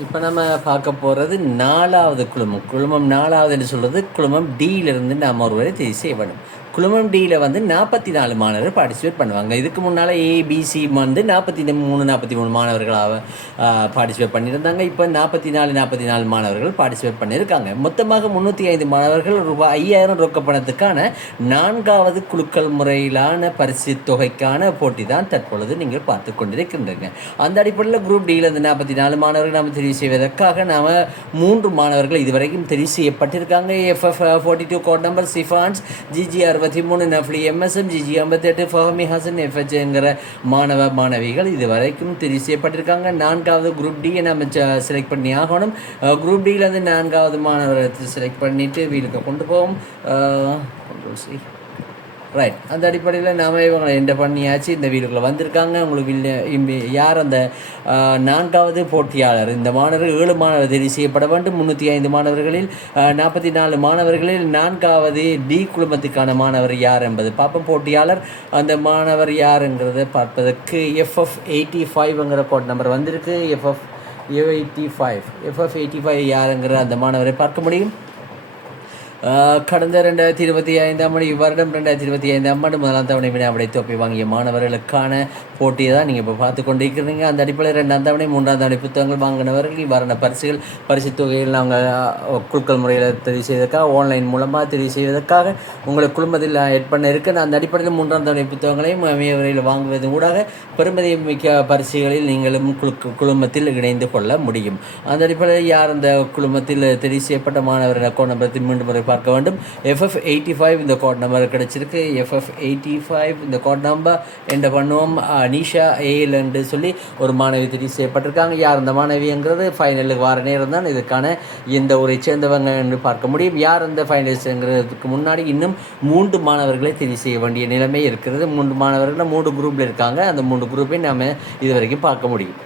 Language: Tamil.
இப்போ நம்ம பார்க்க போகிறது 4வது குழுமம். குழுமம் 4வதுன்னு சொல்கிறது குழுமம் டியிலிருந்து நாம் ஒருவரை தெரிவு செய்ய வேண்டும். குழுமம் டியில் வந்து 44 மாணவர்கள் பார்ட்டிசிபேட் பண்ணுவாங்க. இதுக்கு முன்னால் ஏபிசி வந்து 43 மாணவர்களாக பார்ட்டிசிபேட் பண்ணியிருந்தாங்க. இப்போ 44 மாணவர்கள் பார்ட்டிசிபேட் பண்ணியிருக்காங்க. மொத்தமாக 305 மாணவர்கள் ரூபாய் 5000 ரொக்க பணத்துக்கான 4வது குழுக்கள் முறையிலான பரிசு தொகைக்கான போட்டி தான் தற்பொழுது நீங்கள் பார்த்து கொண்டிருக்கின்றீங்க. அந்த அடிப்படையில் குரூப் டியில் இருந்து 44 மாணவர்கள் நாம் தெரிவு செய்வதற்காக நாம் 3 மாணவர்கள் இதுவரைக்கும் தெரிவு செய்யப்பட்டிருக்காங்க. FF 42 code number Sifans, GG 63 Nafli, MSM GG 58 Fahmi Hasan FH என்கிற மாணவிகள் இதுவரைக்கும் தெரிவு செய்யப்பட்டிருக்காங்க. 4வது குரூப் டியை நம்ம செலக்ட் பண்ணி ஆகணும். குரூப் டியில் இருந்து 4வது மாணவரை செலக்ட் பண்ணிவிட்டு வீட்டுக்கு கொண்டு போவோம். ரைட், அந்த அடிப்படையில் நாம் இவங்களை என்டர் பண்ணியாச்சு. இந்த வீடுக்குள்ளே வந்திருக்காங்க. உங்களுக்கு யார் அந்த 4வது போட்டியாளர்? இந்த மாணவர்கள் 7 மாணவர்கள் தெரிவு செய்யப்பட வேண்டும். 305 மாணவர்களில் 44 மாணவர்களில் 4வது டி குழுமத்துக்கான மாணவர் யார் என்பது பார்ப்போம். போட்டியாளர் அந்த மாணவர் யாருங்கிறத பார்ப்பதற்கு FF 85ங்கிற கோட் நம்பர் வந்திருக்கு. FF 85 யாருங்கிற அந்த மாணவரை பார்க்க முடியும். கடந்த 2025 இவ்வருடம் 2025 முதலாம் தவணை வினாவிடை தொப்பி வாங்கிய மாணவர்களுக்கான போட்டியை தான் நீங்கள் இப்போ பார்த்து கொண்டிருக்கிறீங்க. அந்த அடிப்படையில் 2ஆம் தவணை 3ஆம் தவணை புத்தகங்கள் வாங்கினவர்கள் இவ்வாறான பரிசு தொகையில் நாங்கள் குழுக்கள் முறையில் தெரிவு செய்வதற்காக ஆன்லைன் மூலமாக தெரிவு செய்வதற்காக உங்களை குழுமத்தில் எட் பண்ண இருக்குது. அந்த அடிப்படையில் 3ஆம் தவணை புத்தகங்களையும் வரையில் வாங்குவது ஊடாக பெருமதி மிக்க பரிசுகளில் நீங்களும் குழுமத்தில் இணைந்து கொள்ள முடியும். அந்த அடிப்படையில் யார் அந்த குழுமத்தில் தெரிவு செய்யப்பட்ட மாணவர்கள் அக்கௌண்ட் நம்பர் மீண்டும் முறை பார்க்க வேண்டும். FF 85 இந்த கோட் நம்பர் கிடைச்சிருக்கு. FF 85 இந்த கோட் நம்பர் என்ற பண்ணுவோம். அனிஷா ஏல் என்று சொல்லி ஒரு மாணவி தெரிவு செய்யப்பட்டிருக்காங்க. யார் அந்த மாணவிங்கிறது ஃபைனலுக்கு வார நேரம் தான் இதுக்கான எந்த ஊரை சேர்ந்தவங்க என்று பார்க்க முடியும். யார் அந்த ஃபைனலிஸ்ட்ங்கிறதுக்கு முன்னாடி இன்னும் 3 மாணவர்களை தெரிவு செய்ய வேண்டிய நிலைமை இருக்கிறது. 3 மாணவர்கள் 3 குரூப்பில் இருக்காங்க. அந்த 3 குரூப்பை நாம் இதுவரைக்கும் பார்க்க முடியும்.